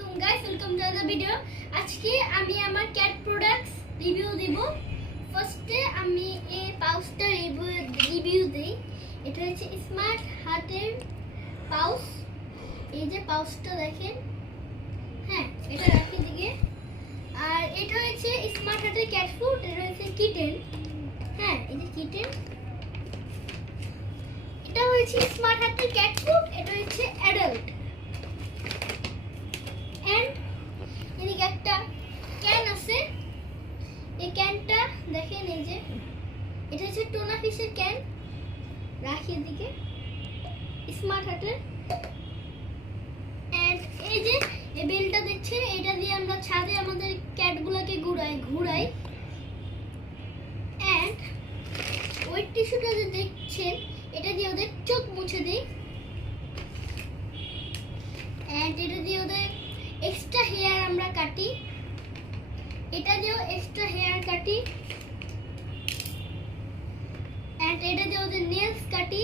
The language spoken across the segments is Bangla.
আলাইকুম guys, welcome to another video. আজকে আমি আমার ক্যাট প্রোডাক্টস রিভিউ দেব। ফার্স্টে আমি এই পাউচটা রিভিউ দেই। এটা হচ্ছে স্মার্ট হার্টের পাউচ। এই যে পাউচটা দেখেন, হ্যাঁ এটা রাখি দিকে। আর এটা হচ্ছে স্মার্ট হার্টের ক্যাট ফুড, এটা হচ্ছে কিটেন। হ্যাঁ এই যে কিটেন, এটা হচ্ছে স্মার্ট হার্টের ক্যাট ফুড, এটা হচ্ছে অ্যাডাল্ট। এন্ড এদিকে একটা ক্যান আছে, এই ক্যানটা দেখেন, এই যে এটা হচ্ছে টুনা ফিশের ক্যান, রাখি এদিকে স্মার্ট হার্টের। এন্ড এই যে এই বেলটা দেখছেন, এটা দিয়ে আমরা ছাদে আমাদের ক্যাটগুলোকে ঘুরাই। এন্ড ওই টিস্যুটা যে দেখছেন, এটা দিয়ে ওদের চোখ মুছে দিই। এন্ড এটা দিয়ে ওদের এক্সট্রা হেয়ার আমরা কাটি, এটা দিয়েও এক্সট্রা হেয়ার কাটি। এন্ড এটা দিয়ে ওদের নেলস কাটি।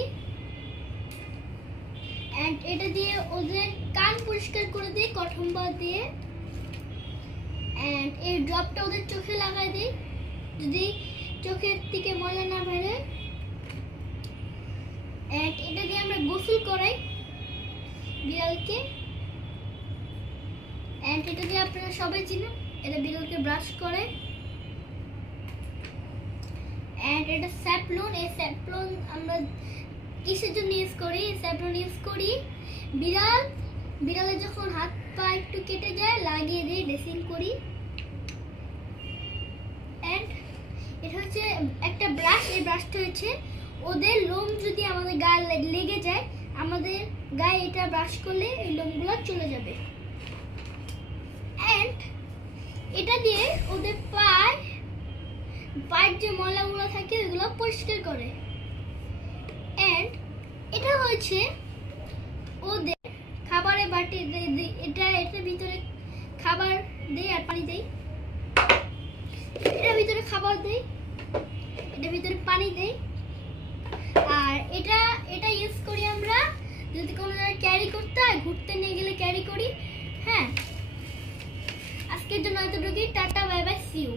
এন্ড এটা দিয়ে ওদের কান পরিষ্কার করে দিই কটন বার দিয়ে। এন্ড এই ড্রপটা ওদের চোখে লাগাই দিই, যদি চোখের থেকে ময়লা না বেরে। এন্ড এটা দিয়ে আমরা গোসল করাই বিড়ালকে। এন্ড এটা দিয়ে আপনারা সবাই চিনেন, এটা বিড়ালকে ব্রাশ করে। এন্ড এটা স্যাপলন, এই স্যাপলন আমরা কিসের জন্য ইউজ করি? স্যাপলন ইউজ করি বিড়ালের যখন হাত পা একটু কেটে যায়, লাগিয়ে দিই, ড্রেসিং করি। এন্ড এটা হচ্ছে একটা ব্রাশ, এই ব্রাশটা হচ্ছে ওদের লোম যদি আমাদের গায়ে লেগে যায়, আমাদের গায়ে এটা ব্রাশ করলে এই লোমগুলো চলে যাবে। এন্ড এটা দিয়ে ওদের পায়ের যে ময়লাগুলো থাকে ওইগুলো পরিষ্কার করে। এন্ড এটা হচ্ছে ওদের খাবারের বাটি, এটার ভিতরে খাবার দেই আর পানি দেই। এটার ভিতরে খাবার দেই, এটার ভিতরে পানি দেই। আর এটা ইউজ করি আমরা যদি কোনো জায়গায় ক্যারি করতে হয়, ঘুরতে নিয়ে গেলে ক্যারি করি। হ্যাঁ, আজকের জন্য এতটুকুই। Tata, bye bye, see you.